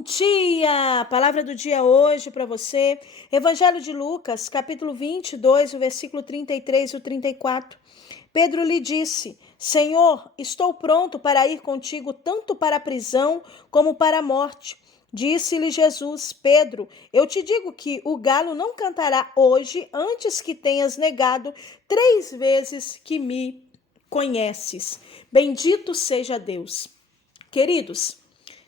Bom dia! A palavra do dia hoje para você, Evangelho de Lucas, capítulo 22, o versículo 33 e o 34. Pedro lhe disse: Senhor, estou pronto para ir contigo tanto para a prisão como para a morte. Disse-lhe Jesus: Pedro, eu te digo que o galo não cantará hoje antes que tenhas negado 3 vezes que me conheces. Bendito seja Deus. Queridos,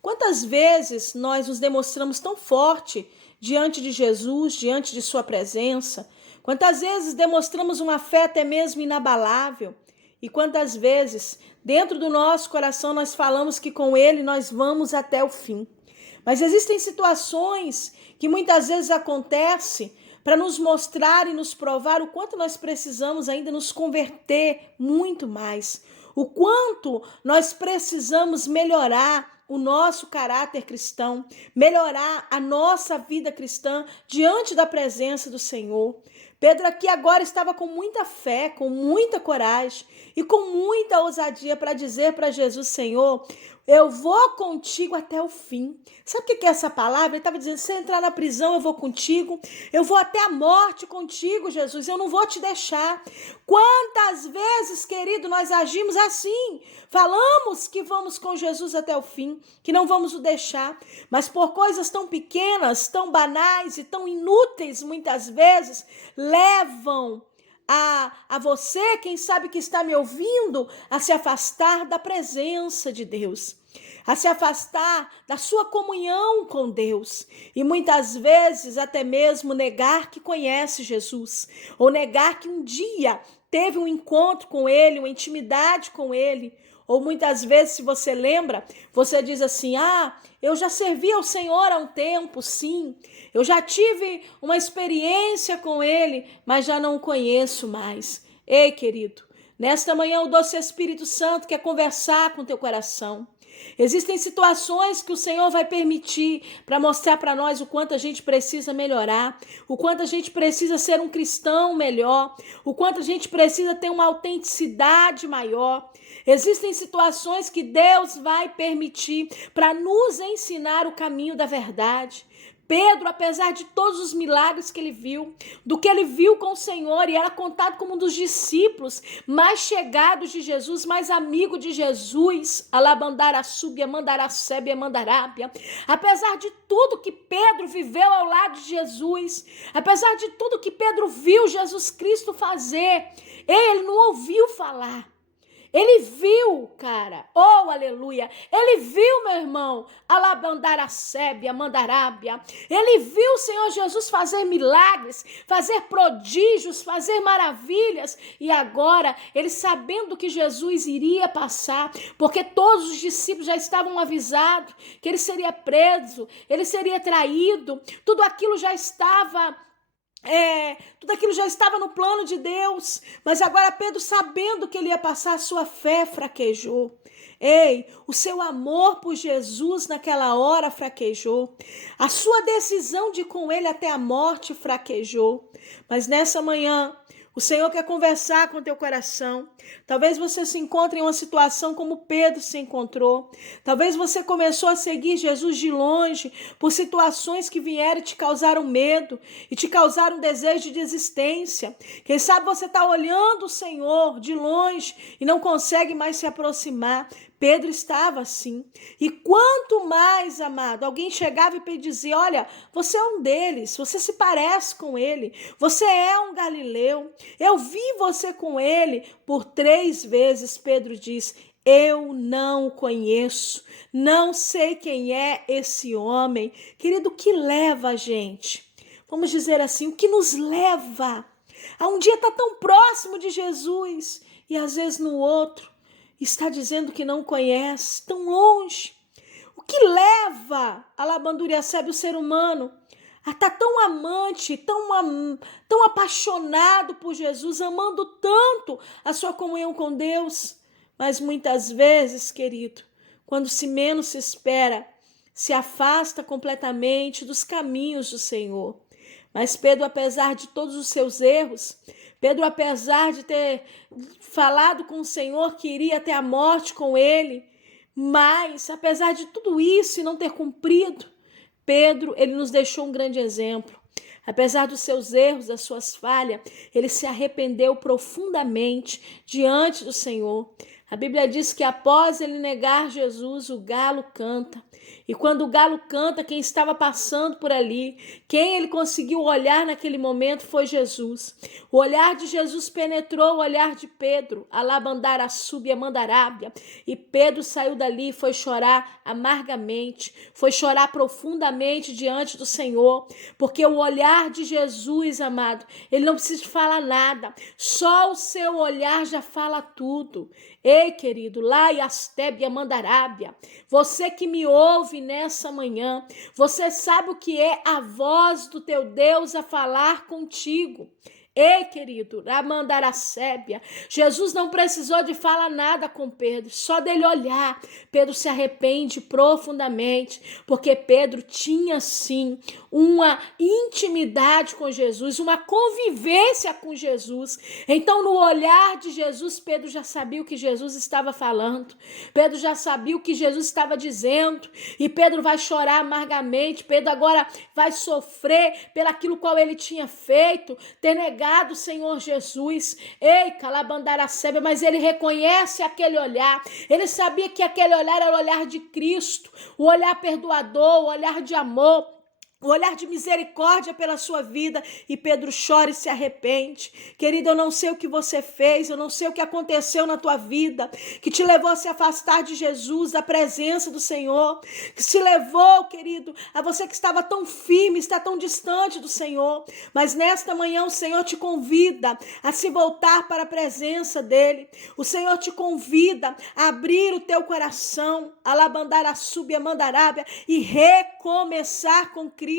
quantas vezes nós nos demonstramos tão forte diante de Jesus, diante de sua presença? Quantas vezes demonstramos uma fé até mesmo inabalável? E quantas vezes, dentro do nosso coração, nós falamos que com Ele nós vamos até o fim? Mas existem situações que muitas vezes acontecem para nos mostrar e nos provar o quanto nós precisamos ainda nos converter muito mais. O quanto nós precisamos melhorar o nosso caráter cristão, melhorar a nossa vida cristã diante da presença do Senhor. Pedro aqui agora estava com muita fé, com muita coragem e com muita ousadia para dizer para Jesus: Senhor, eu vou contigo até o fim. Sabe o que é essa palavra? Ele estava dizendo: se você entrar na prisão, eu vou contigo. Eu vou até a morte contigo, Jesus. Eu não vou te deixar. Quantas vezes, querido, nós agimos assim? Falamos que vamos com Jesus até o fim, que não vamos o deixar. Mas por coisas tão pequenas, tão banais e tão inúteis, muitas vezes, levam a você, quem sabe que está me ouvindo, a se afastar da presença de Deus, a se afastar da sua comunhão com Deus e muitas vezes até mesmo negar que conhece Jesus ou negar que um dia teve um encontro com Ele, uma intimidade com Ele. Ou muitas vezes, se você lembra, você diz assim: eu já servi ao Senhor há um tempo, sim. Eu já tive uma experiência com Ele, mas já não o conheço mais. Ei, querido, nesta manhã o doce Espírito Santo quer conversar com o teu coração. Existem situações que o Senhor vai permitir para mostrar para nós o quanto a gente precisa melhorar, o quanto a gente precisa ser um cristão melhor, o quanto a gente precisa ter uma autenticidade maior. Existem situações que Deus vai permitir para nos ensinar o caminho da verdade. Pedro, apesar de todos os milagres que ele viu, do que ele viu com o Senhor, e era contado como um dos discípulos mais chegados de Jesus, mais amigo de Jesus, alabandara súbia, mandará sébia, mandarábia. Apesar de tudo que Pedro viveu ao lado de Jesus, apesar de tudo que Pedro viu Jesus Cristo fazer, ele não ouviu falar. Ele viu, cara, oh aleluia, ele viu, meu irmão, alabandara sébia, mandarábia, ele viu o Senhor Jesus fazer milagres, fazer prodígios, fazer maravilhas, e agora, ele sabendo que Jesus iria passar, porque todos os discípulos já estavam avisados que ele seria preso, ele seria traído, tudo aquilo já estava no plano de Deus, mas agora Pedro, sabendo que ele ia passar, a sua fé fraquejou. Ei, o seu amor por Jesus naquela hora fraquejou. A sua decisão de ir com ele até a morte fraquejou. Mas nessa manhã, o Senhor quer conversar com o teu coração. Talvez você se encontre em uma situação como Pedro se encontrou. Talvez você começou a seguir Jesus de longe por situações que vieram e te causaram medo e te causaram desejo de desistência. Quem sabe você está olhando o Senhor de longe e não consegue mais se aproximar. Pedro estava assim. E quanto mais, amado, alguém chegava e dizia: olha, você é um deles, você se parece com ele, você é um galileu, eu vi você com ele. Por 3 vezes Pedro diz: eu não o conheço, não sei quem é esse homem. Querido, o que leva a gente? Vamos dizer assim, o que nos leva a um dia estar tão próximo de Jesus e às vezes no outro está dizendo que não conhece, tão longe? O que leva a labanduria sebe o ser humano a estar tão amante, tão apaixonado por Jesus, amando tanto a sua comunhão com Deus? Mas muitas vezes, querido, quando se menos se espera, se afasta completamente dos caminhos do Senhor. Mas Pedro, apesar de todos os seus erros, Pedro, apesar de ter falado com o Senhor que iria até a morte com ele, mas apesar de tudo isso e não ter cumprido, Pedro, ele nos deixou um grande exemplo. Apesar dos seus erros, das suas falhas, ele se arrependeu profundamente diante do Senhor. A Bíblia diz que após ele negar Jesus, o galo canta. E quando o galo canta, quem estava passando por ali, quem ele conseguiu olhar naquele momento foi Jesus. O olhar de Jesus penetrou o olhar de Pedro, alabandara súbia mandarábia, e Pedro saiu dali e foi chorar amargamente, foi chorar profundamente diante do Senhor, porque o olhar de Jesus, amado, ele não precisa falar nada, só o seu olhar já fala tudo. Ei, querido, lá e Astébia Mandarábia, você que me ouve nessa manhã, você sabe o que é a voz do teu Deus a falar contigo. Ei, querido, Ramandaracébia, Jesus não precisou de falar nada com Pedro, só dele olhar, Pedro se arrepende profundamente, porque Pedro tinha sim uma intimidade com Jesus, uma convivência com Jesus. Então, no olhar de Jesus, Pedro já sabia o que Jesus estava falando, Pedro já sabia o que Jesus estava dizendo, e Pedro vai chorar amargamente, Pedro agora vai sofrer pelaquilo qual ele tinha feito, ter negado o Senhor Jesus. Ei, Calabandaracebe, mas ele reconhece aquele olhar, ele sabia que aquele olhar era o olhar de Cristo, o olhar perdoador, o olhar de amor, o olhar de misericórdia pela sua vida, e Pedro chora e se arrepende. Querido, eu não sei o que você fez, eu não sei o que aconteceu na tua vida, que te levou a se afastar de Jesus, da presença do Senhor, que se levou, querido, a você que estava tão firme, está tão distante do Senhor, mas nesta manhã o Senhor te convida a se voltar para a presença dEle, o Senhor te convida a abrir o teu coração, alabandar a súbia mandarábia e recomeçar com Cristo.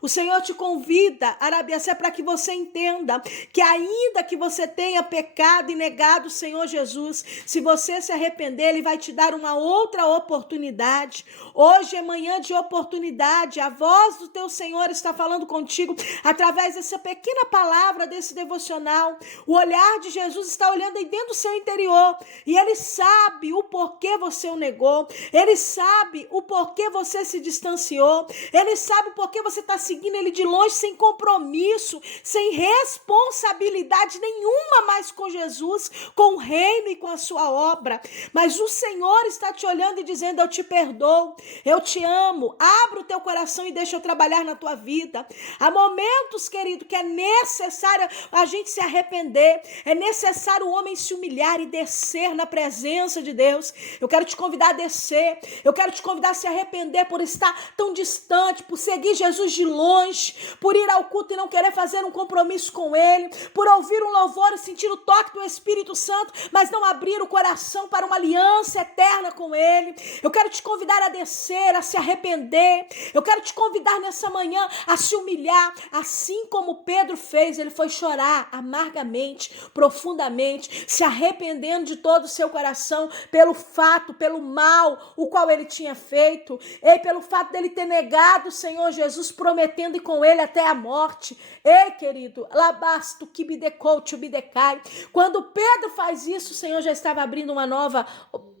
O Senhor te convida, Arabiacé, para que você entenda que ainda que você tenha pecado e negado o Senhor Jesus, se você se arrepender, Ele vai te dar uma outra oportunidade. Hoje é manhã de oportunidade, a voz do teu Senhor está falando contigo através dessa pequena palavra, desse devocional. O olhar de Jesus está olhando aí dentro do seu interior, e Ele sabe o porquê você o negou, Ele sabe o porquê você se distanciou, Ele sabe porque você está seguindo Ele de longe, sem compromisso, sem responsabilidade nenhuma mais com Jesus, com o reino e com a sua obra. Mas o Senhor está te olhando e dizendo: eu te perdoo, eu te amo, abre o teu coração e deixa eu trabalhar na tua vida. Há momentos, querido, que é necessário a gente se arrepender, é necessário o homem se humilhar e descer na presença de Deus. Eu quero te convidar a descer, eu quero te convidar a se arrepender por estar tão distante, por seguir Jesus de longe, por ir ao culto e não querer fazer um compromisso com Ele, por ouvir um louvor e sentir o toque do Espírito Santo, mas não abrir o coração para uma aliança eterna com Ele. Eu quero te convidar a descer, a se arrepender. Eu quero te convidar nessa manhã a se humilhar, assim como Pedro fez. Ele foi chorar amargamente, profundamente, se arrependendo de todo o seu coração pelo fato, pelo mal o qual ele tinha feito, e pelo fato dele ter negado o Senhor Jesus, prometendo ir com ele até a morte. Ei, querido, labasto que bidecou-te, bidecai. Quando Pedro faz isso, o Senhor já estava abrindo uma nova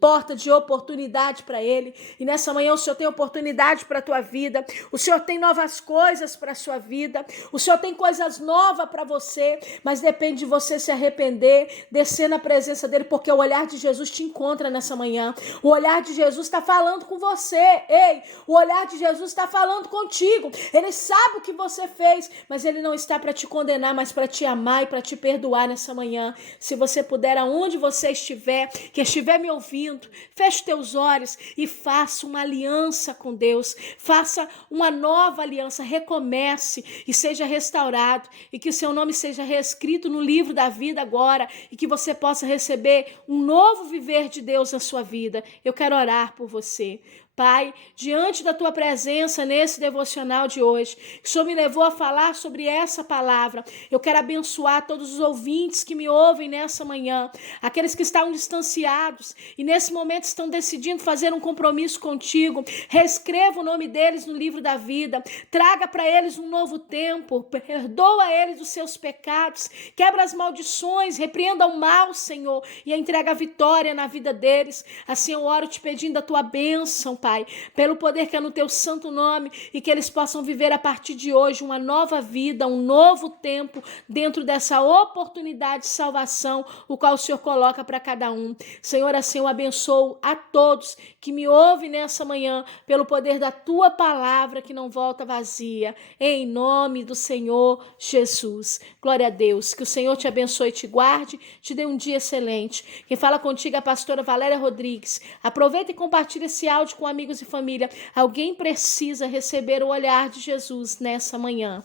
porta de oportunidade para ele. E nessa manhã o Senhor tem oportunidade para a tua vida. O Senhor tem novas coisas para a sua vida. O Senhor tem coisas novas para você, mas depende de você se arrepender, descer na presença dele, porque o olhar de Jesus te encontra nessa manhã. O olhar de Jesus está falando com você. Ei, o olhar de Jesus está falando contigo. Ele sabe o que você fez, mas ele não está para te condenar, mas para te amar e para te perdoar nessa manhã. Se você puder, aonde você estiver, que estiver me ouvindo, feche teus olhos e faça uma aliança com Deus. Faça uma nova aliança, recomece e seja restaurado, e que o seu nome seja reescrito no livro da vida agora, e que você possa receber um novo viver de Deus na sua vida. Eu quero orar por você. Pai, diante da tua presença nesse devocional de hoje, que o Senhor me levou a falar sobre essa palavra, eu quero abençoar todos os ouvintes que me ouvem nessa manhã, aqueles que estão distanciados e nesse momento estão decidindo fazer um compromisso contigo. Reescreva o nome deles no livro da vida, traga para eles um novo tempo, perdoa eles os seus pecados, quebra as maldições, repreenda o mal, Senhor, e entrega a vitória na vida deles. Assim eu oro te pedindo a tua bênção, Pai. Pai, pelo poder que é no teu santo nome, e que eles possam viver a partir de hoje uma nova vida, um novo tempo dentro dessa oportunidade de salvação, o qual o Senhor coloca para cada um. Senhor, assim eu abençoo a todos que me ouvem nessa manhã, pelo poder da tua palavra que não volta vazia, em nome do Senhor Jesus. Glória a Deus, que o Senhor te abençoe e te guarde, te dê um dia excelente. Quem fala contigo é a pastora Valéria Rodrigues. Aproveita e compartilha esse áudio com amigos e família. Alguém precisa receber o olhar de Jesus nessa manhã.